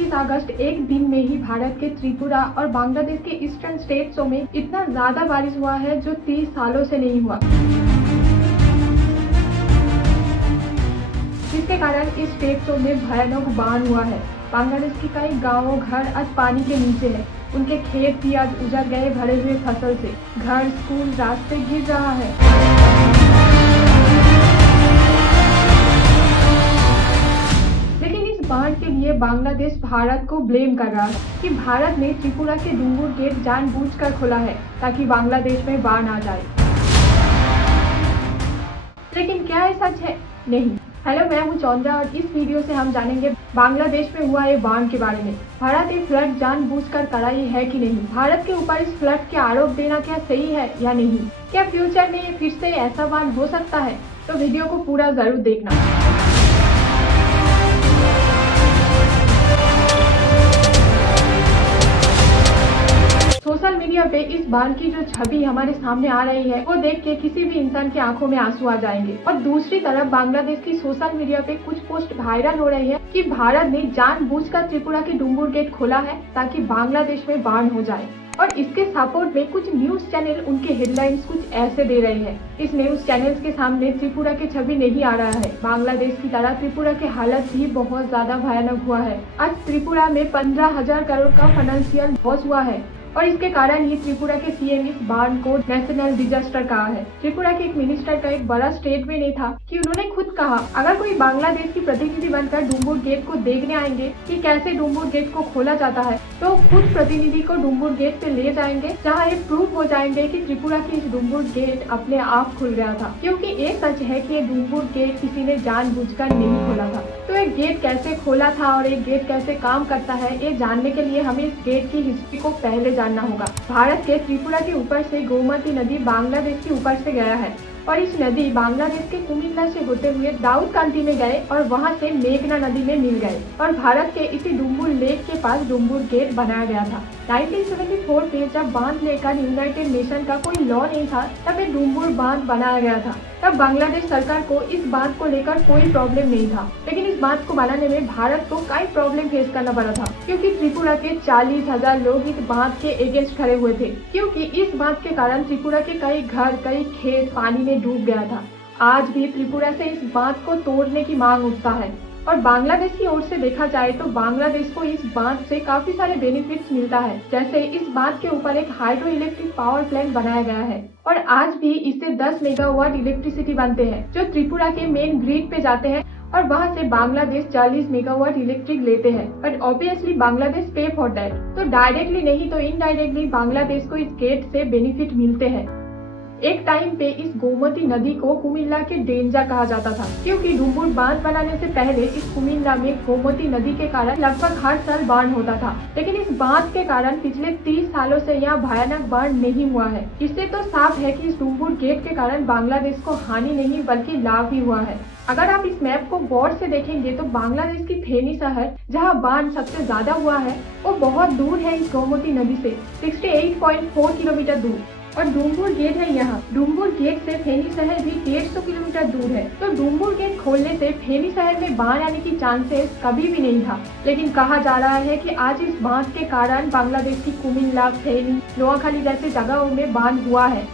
21 अगस्त एक दिन में ही भारत के त्रिपुरा और बांग्लादेश के ईस्टर्न स्टेट्सों में इतना ज्यादा बारिश हुआ है जो 30 सालों से नहीं हुआ, जिसके कारण इस स्टेट्सों में भयानक बाढ़ हुआ है। बांग्लादेश के कई गांवों घर आज पानी के नीचे है। उनके खेत भी आज उजड़ गए भरे हुए फसल से। घर, स्कूल, रास्ते गिर रहा है। बाढ़ के लिए बांग्लादेश भारत को ब्लेम कर रहा है कि भारत ने त्रिपुरा के डुंगुर गेट जानबूझकर खोला है ताकि बांग्लादेश में बाढ़ आ जाए। लेकिन क्या ये सच है? नहीं। हेलो, मैं हूँ चौंद्रा और इस वीडियो से हम जानेंगे बांग्लादेश में हुआ ये बाढ़ के बारे में। भारत ये फ्लड जानबूझकर कराई है कि नहीं? भारत के ऊपर इस फ्लड के आरोप देना क्या सही है या नहीं? क्या फ्यूचर में फिर से ऐसा बाढ़ हो सकता है? तो वीडियो को पूरा जरूर देखना। सोशल मीडिया पे इस बाढ़ की जो छवि हमारे सामने आ रही है वो देख के किसी भी इंसान की आंखों में आंसू आ जाएंगे। और दूसरी तरफ बांग्लादेश की सोशल मीडिया पे कुछ पोस्ट वायरल हो रही है कि भारत ने जानबूझकर त्रिपुरा के डुंगुर गेट खोला है ताकि बांग्लादेश में बाढ़ हो जाए। और इसके सपोर्ट में कुछ न्यूज चैनल उनके हेडलाइंस कुछ ऐसे दे रहे हैं। इस न्यूज चैनल्स के सामने त्रिपुरा की छवि नहीं आ रहा है। बांग्लादेश की तरह त्रिपुरा की हालत भी बहुत ज्यादा भयानक हुआ है। आज त्रिपुरा में 15,000 करोड़ का फाइनेंशियल लॉस हुआ है और इसके कारण ही त्रिपुरा के सीएम इस बाढ़ को नेशनल डिजास्टर कहा है। त्रिपुरा के एक मिनिस्टर का एक बड़ा स्टेटमेंट ये था कि उन्होंने खुद कहा, अगर कोई बांग्लादेश की प्रतिनिधि बनकर डुंगुर गेट को देखने आएंगे कि कैसे डुंगुर गेट को खोला जाता है तो खुद प्रतिनिधि को डुंगुर गेट पे ले जाएंगे जहाँ ये प्रूव हो जाएंगे कि त्रिपुरा की इस डुंगुर गेट अपने आप खुल गया था। क्योंकि ये सच है कि ये डुंगुर गेट किसी ने जानबूझकर नहीं खोला था। तो ये गेट कैसे खोला था और ये गेट कैसे काम करता है, ये जानने के लिए हमें इस गेट की हिस्ट्री को पहले जानना होगा। भारत के त्रिपुरा के ऊपर से गोमती नदी बांग्लादेश के ऊपर से गया है और इस नदी बांग्लादेश के कुमिल्ला से होते हुए दाऊद कांटी में गए और वहां से मेघना नदी में मिल गए और भारत के इसी डुंगुर लेक के पास डुंगुर गेट बनाया गया था। 1974 में जब बांध लेकर यूनाइटेड नेशन का कोई लॉ नहीं था तब ये डुंगुर बांध बनाया गया था। तब बांग्लादेश सरकार को इस बात को लेकर कोई प्रॉब्लम नहीं था, लेकिन इस बात को बनाने में भारत को कई प्रॉब्लम फेस करना पड़ा था क्योंकि त्रिपुरा के 40,000 लोग इस बांध के अगेंस्ट खड़े हुए थे। क्योंकि इस बांध के कारण त्रिपुरा के कई घर, कई खेत पानी में डूब गया था। आज भी त्रिपुरा से इस बांध को तोड़ने की मांग उठता है और बांग्लादेश की ओर से देखा जाए तो बांग्लादेश को इस बांध से काफी सारे बेनिफिट्स मिलता है। जैसे इस बांध के ऊपर एक हाइड्रो इलेक्ट्रिक पावर प्लांट बनाया गया है और आज भी इससे 10 मेगावाट इलेक्ट्रिसिटी बनते हैं जो त्रिपुरा के मेन ग्रिड पे जाते हैं और वहाँ से बांग्लादेश 40 मेगावाट इलेक्ट्रिक लेते हैं। बट ऑब्वियसली बांग्लादेश पे फॉर दैट, तो डायरेक्टली नहीं तो इनडायरेक्टली बांग्लादेश को इस गेट से बेनिफिट मिलते हैं। एक टाइम पे इस गोमती नदी को कुमिल्ला के डेंजर कहा जाता था क्योंकि डुंगुर बांध बनाने से पहले इस कुमिल्ला में गोमती नदी के कारण लगभग हर साल बाढ़ होता था। लेकिन इस बांध के कारण पिछले 30 सालों से यहाँ भयानक बाढ़ नहीं हुआ है। इससे तो साफ है कि इस डुंगुर गेट के कारण बांग्लादेश को हानि नहीं बल्कि लाभ ही हुआ है। अगर आप इस मैप को गौर से देखेंगे तो बांग्लादेश की फेनी शहर जहाँ बाढ़ सबसे ज्यादा हुआ है वो बहुत दूर है इस गोमती नदी से, 68.4 किलोमीटर दूर। और डुंगुर गेट है यहाँ। डुंगुर गेट से फेनी शहर भी 150 किलोमीटर दूर है। तो डुंगुर गेट खोलने से फेनी शहर में बाढ़ आने की चांसेस कभी भी नहीं था। लेकिन कहा जा रहा है कि आज इस बांध के कारण बांग्लादेश की कुमिल्ला, फेनी, नोआखाली जैसे जगहों में बाढ़ हुआ है।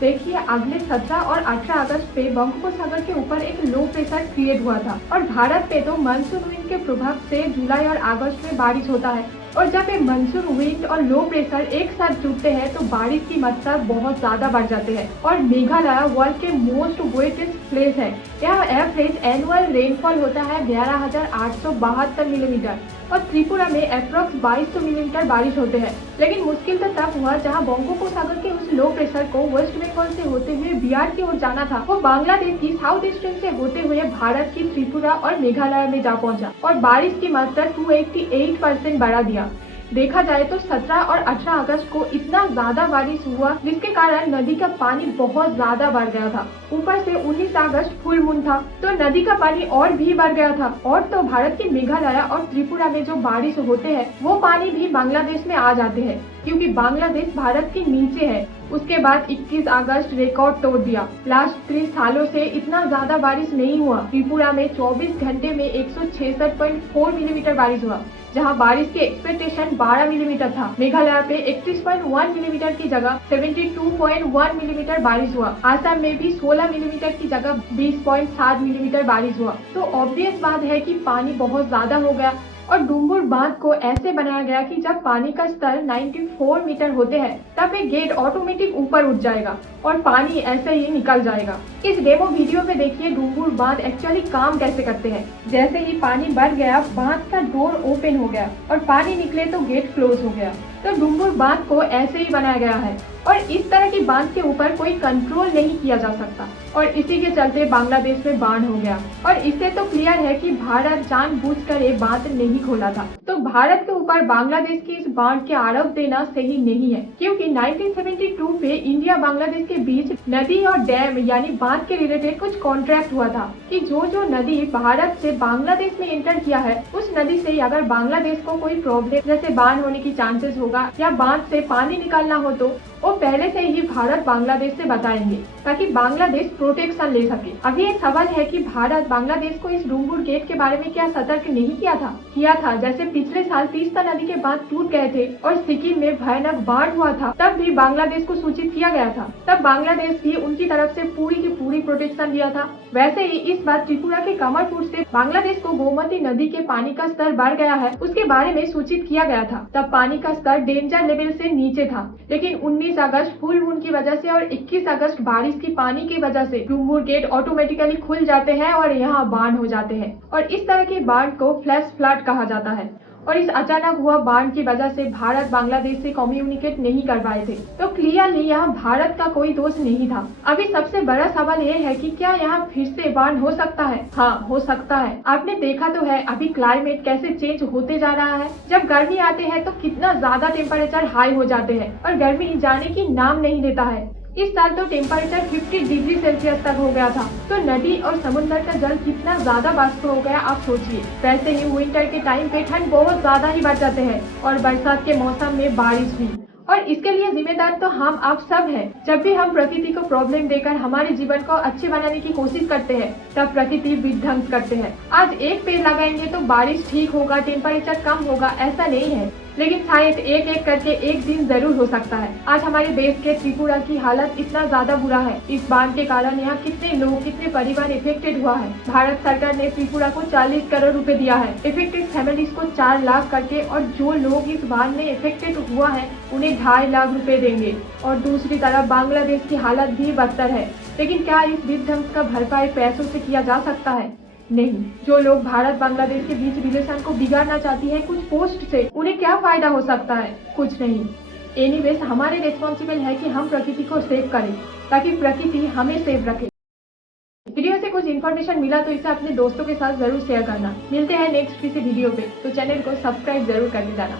देखिए, अगले 17 और 18 अगस्त पे बंगोपसागर के ऊपर एक लो प्रेशर क्रिएट हुआ था और भारत पे तो मानसून विंड के प्रभाव से जुलाई और अगस्त में बारिश होता है और जब ये मानसून विंड और लो प्रेशर एक साथ जुड़ते हैं तो बारिश की मात्रा बहुत ज्यादा बढ़ जाते हैं। और मेघालय वर्ल्ड के मोस्ट वेटेस्ट प्लेस है। यहाँ एवरेज एनुअल रेनफॉल होता है 11,872 मिलीमीटर और त्रिपुरा में अप्रोक्स 2200 मिलीमीटर बारिश होते हैं। लेकिन मुश्किल तो तब हुआ जहाँ बंगोपसागर के उस लो प्रेशर को वेस्ट बंगाल से होते हुए बिहार की ओर जाना था, वो बांग्लादेश की साउथ ईस्टर्न से होते हुए भारत की त्रिपुरा और मेघालय में जा पहुंचा और बारिश की मात्रा 288% बढ़ा दिया। देखा जाए तो 17 और 18 अगस्त को इतना ज्यादा बारिश हुआ जिसके कारण नदी का पानी बहुत ज्यादा बढ़ गया था। ऊपर से 19 अगस्त फुल मून था तो नदी का पानी और भी बढ़ गया था। और तो भारत के मेघालय और त्रिपुरा में जो बारिश होते हैं वो पानी भी बांग्लादेश में आ जाते हैं। क्योंकि बांग्लादेश भारत के नीचे है। उसके बाद 21 अगस्त रिकॉर्ड तोड़ दिया। लास्ट 30 सालों से इतना ज्यादा बारिश नहीं हुआ। त्रिपुरा में 24 घंटे में 166.4 मिलीमीटर बारिश हुआ, जहां बारिश की एक्सपेक्टेशन 12 मिलीमीटर था। मेघालय पे 31.1 मिलीमीटर की जगह 72.1 मिलीमीटर बारिश हुआ। आसाम में भी 16 मिलीमीटर की जगह 20.7 मिलीमीटर बारिश हुआ। तो ऑब्वियस बात है कि पानी बहुत ज्यादा हो गया और डुम्बुर बांध को ऐसे बनाया गया कि जब पानी का स्तर 94 मीटर होते हैं तब एक गेट ऑटोमेटिक ऊपर उठ जाएगा और पानी ऐसे ही निकल जाएगा। इस डेमो वीडियो में देखिए डुम्बुर बांध एक्चुअली काम कैसे करते हैं। जैसे ही पानी बढ़ गया, बांध का डोर ओपन हो गया और पानी निकले तो गेट क्लोज हो गया। तो डुम्बुर बांध को ऐसे ही बनाया गया है और इस तरह की बांध के ऊपर कोई कंट्रोल नहीं किया जा सकता और इसी के चलते बांग्लादेश में बाढ़ हो गया। और इससे तो क्लियर है कि भारत जानबूझकर ये बांध नहीं खोला था। तो भारत के ऊपर बांग्लादेश की इस बांध के आरोप देना सही नहीं है, क्योंकि 1972 में इंडिया बांग्लादेश के बीच नदी और डैम यानी बांध के रिलेटेड कुछ कॉन्ट्रैक्ट हुआ था कि जो नदी भारत से बांग्लादेश में एंटर किया है, उस नदी से अगर बांग्लादेश को कोई प्रॉब्लम जैसे बाढ़ होने की चांसेस होगा या बांध से पानी निकालना हो तो वो पहले से ही भारत बांग्लादेश से बताएंगे ताकि बांग्लादेश प्रोटेक्शन ले सके। अभी एक सवाल है कि भारत बांग्लादेश को इस डुम्बुर गेट के बारे में क्या सतर्क नहीं किया था। जैसे पिछले साल तीस्ता नदी के बांध टूट गए थे और सिक्किम में भयानक बाढ़ हुआ था, तब भी बांग्लादेश को सूचित किया गया था। तब बांग्लादेश भी उनकी तरफ से पूरी की पूरी प्रोटेक्शन दिया था। वैसे ही इस बार त्रिपुरा के कमलपुर से बांग्लादेश को गोमती नदी के पानी का स्तर बढ़ गया है, उसके बारे में सूचित किया गया था। तब पानी का स्तर डेंजर लेवल से नीचे था, लेकिन 19 अगस्त फुल मून की वजह से और 21 अगस्त बारिश की पानी की वजह से डुम्बुर गेट ऑटोमेटिकली खुल जाते हैं और यहाँ बाढ़ हो जाते हैं। और इस तरह की बाढ़ को फ्लैश फ्लड कहा जाता है। और इस अचानक हुआ बाढ़ की वजह से भारत बांग्लादेश से कम्युनिकेट नहीं कर पाए थे। तो क्लियरली यहाँ भारत का कोई दोष नहीं था। अभी सबसे बड़ा सवाल ये है कि क्या यहाँ फिर से बाढ़ हो सकता है? हाँ, हो सकता है। आपने देखा तो है अभी क्लाइमेट कैसे चेंज होते जा रहा है। जब गर्मी आते हैं तो कितना ज्यादा टेम्परेचर हाई हो जाते हैं और गर्मी जाने की नाम नहीं लेता है। इस साल तो टेम्परेचर 50 डिग्री सेल्सियस तक हो गया था। तो नदी और समुद्र का जल कितना ज्यादा वाष्प हो गया आप सोचिए। वैसे ही विंटर के टाइम पे ठंड बहुत ज्यादा ही बढ़ जाते हैं और बरसात के मौसम में बारिश भी। और इसके लिए जिम्मेदार तो हम आप सब हैं। जब भी हम प्रकृति को प्रॉब्लम देकर हमारे जीवन को अच्छे बनाने की कोशिश करते हैं, तब प्रकृति विध्वंस करते हैं। आज एक पेड़ लगाएंगे तो बारिश ठीक होगा, टेम्परेचर कम होगा, ऐसा नहीं है। लेकिन शायद एक एक करके एक दिन जरूर हो सकता है। आज हमारे देश के त्रिपुरा की हालत इतना ज्यादा बुरा है। इस बाढ़ के कारण यहाँ कितने लोग, कितने परिवार इफेक्टेड हुआ है। भारत सरकार ने त्रिपुरा को 40 करोड़ रुपए दिया है इफेक्टेड फैमिलीज को 4 लाख करके, और जो लोग इस बाढ़ में इफेक्टेड हुआ है उन्हें 2.5 लाख रुपए देंगे। और दूसरी तरफ बांग्लादेश की हालत भी बदतर है। लेकिन क्या इस विध्वंस का भरपाई पैसों से किया जा सकता है? नहीं। जो लोग भारत बांग्लादेश के बीच रिलेशन को बिगाड़ना चाहती है कुछ पोस्ट से, उन्हें क्या फायदा हो सकता है? कुछ नहीं। एनीवेज हमारे रिस्पॉन्सिबल है कि हम प्रकृति को सेव करें ताकि प्रकृति हमें सेव रखे। वीडियो से कुछ इन्फॉर्मेशन मिला तो इसे अपने दोस्तों के साथ जरूर शेयर करना। मिलते हैं नेक्स्ट किसी वीडियो पे, तो चैनल को सब्सक्राइब जरूर करके जाना।